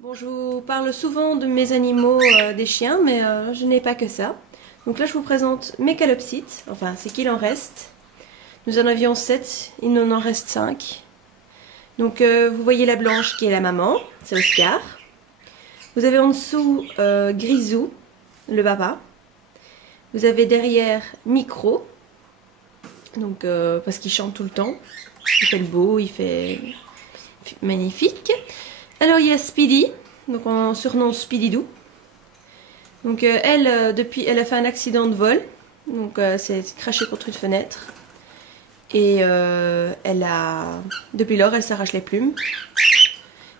Bon, je vous parle souvent de mes animaux, des chiens, mais je n'ai pas que ça. Donc là, je vous présente mes calopsites, enfin, c'est qu'il en reste. Nous en avions 7, il nous en reste 5. Donc vous voyez la blanche qui est la maman, c'est Oscar. Vous avez en dessous Grisou, le papa. Vous avez derrière Micro, donc parce qu'il chante tout le temps. Il fait le beau, il fait magnifique. Alors il y a Speedy, donc en surnom Speedydoo. Donc elle, depuis, elle a fait un accident de vol, donc s'est crachée contre une fenêtre. Et elle a, depuis lors, elle s'arrache les plumes.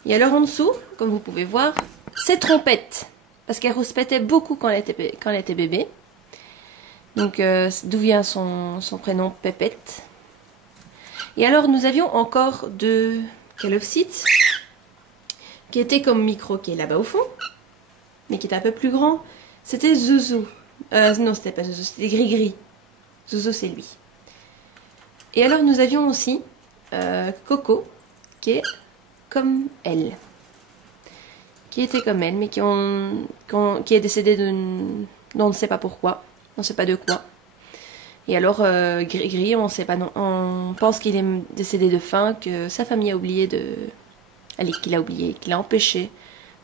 Et alors en dessous, comme vous pouvez voir, c'est Trompette, parce qu'elle rouspétait beaucoup quand elle était bébé. Donc d'où vient son prénom Pépette. Et alors nous avions encore deux calopsites qui étaient comme Micro, qui est là-bas au fond, mais qui est un peu plus grand. C'était Zouzou. Non, c'était pas Zouzou, c'était Gris-Gris. Zouzou, c'est lui. Et alors nous avions aussi Coco, qui est comme elle. Qui était comme elle, mais qui est décédé dont on ne sait pas pourquoi. On ne sait pas de quoi. Et alors Gris-Gris, on sait pas, non, on pense qu'il est décédé de faim, que sa famille a oublié de... Allez, qu'il a empêché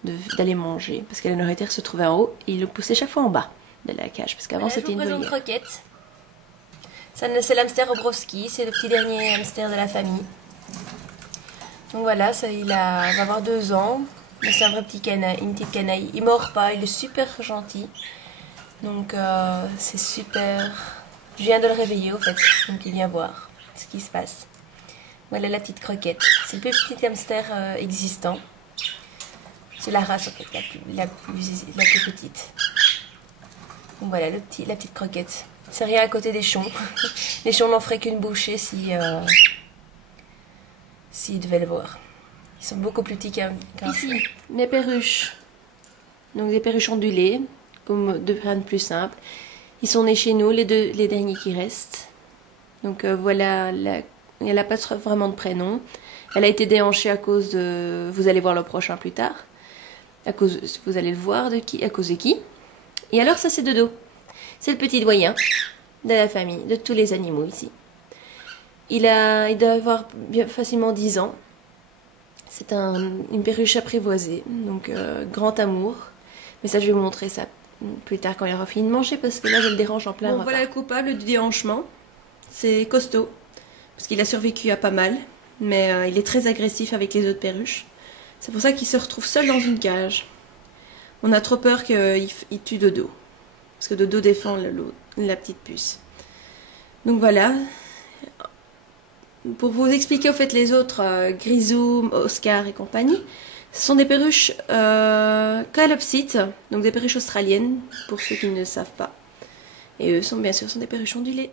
d'aller manger. Parce que la nourriture se trouvait en haut et il le poussait chaque fois en bas de la cage. Parce qu'avant c'était une volière. Croquette. C'est l'hamster Obrowski, c'est le petit dernier hamster de la famille. Donc voilà, ça, va avoir 2 ans. Mais c'est un vrai petit canaille, une petite canaille. Il mord pas, il est super gentil. Donc c'est super... Je viens de le réveiller au fait, donc il vient voir ce qui se passe. Voilà la petite Croquette. C'est le plus petit hamster existant. C'est la race en fait, la plus petite. Donc voilà la petite Croquette. C'est rien à côté des chons. Les chons n'en feraient qu'une bouchée s'ils devaient le voir. Ils sont beaucoup plus petits qu'un Ici, mes perruches. Donc des perruches ondulées, comme de prendre plus simple. Ils sont nés chez nous, les derniers qui restent. Donc voilà, elle n'a pas vraiment de prénom. Elle a été déhanchée à cause de... Vous allez voir le prochain plus tard. Vous allez le voir à cause de qui. Et alors ça c'est Dodo. C'est le petit doyen de la famille, de tous les animaux ici. Il doit avoir facilement 10 ans. C'est une perruche apprivoisée, donc grand amour. Mais ça je vais vous montrer ça plus tard quand il aura fini de manger, parce que là je le dérange en plein repas. Voilà le coupable du déhanchement. C'est costaud, parce qu'il a survécu à pas mal, mais il est très agressif avec les autres perruches. C'est pour ça qu'il se retrouve seul dans une cage. On a trop peur qu'il tue Dodo, parce que Dodo défend la petite puce. Donc voilà. Pour vous expliquer au fait les autres, Grisou, Oscar et compagnie, ce sont des perruches calopsites, donc des perruches australiennes, pour ceux qui ne le savent pas. Et eux sont bien sûr des perruches ondulées.